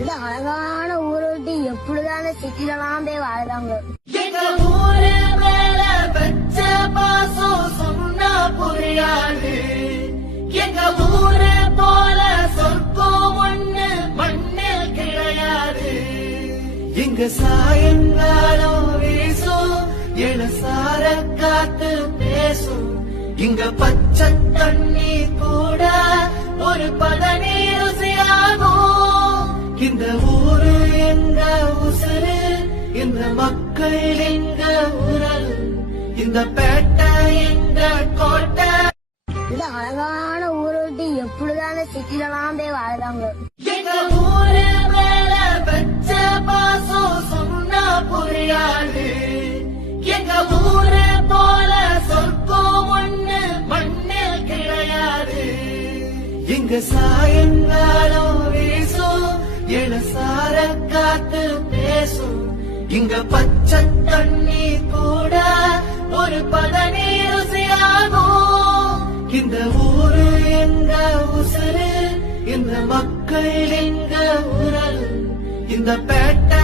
இந்த அழகான ஊரை விட்டு எப்படிதான சிட்டிலாம் போய் வாழ்றாங்க. எங்க ஊரு மேல பச்ச பாசம் சொன்னா புரியாது. எங்க ஊரு போல சொர்க்கம் ஒண்ணு மண்ணில் கிடையாது. இங்க சாயங்காலம் வீசும் இளசார காத்து பேசும். இங்க பச்சை தண்ணி கூட ஒரு பதனி ருசியாகும். இந்த ஊரு எங்க உசுறு, இந்த மக்கள் எங்க உரல், இந்த பேட்டை எங்க கோட்டை. இந்த அழகான ஊரை விட்டு எப்படிதான சிட்டிலாம் போய் வாழ்றாங்க. எங்க ஊரு மேல பச்ச பாசம் சொன்னா புரியாது. எங்க ஊரு போல சொர்க்கம் ஒண்ணு மண்ணில் கிடையாது. இங்க சாயங்காலம் வீசும் இளசார காத்து பேசும். இங்க பச்சை தண்ணி கூட ஒரு பதனி ருசியாகும். இந்த ஊரு எங்க உசுறு, இந்த மக்கள் எங்க உரல், இந்த பேட்டை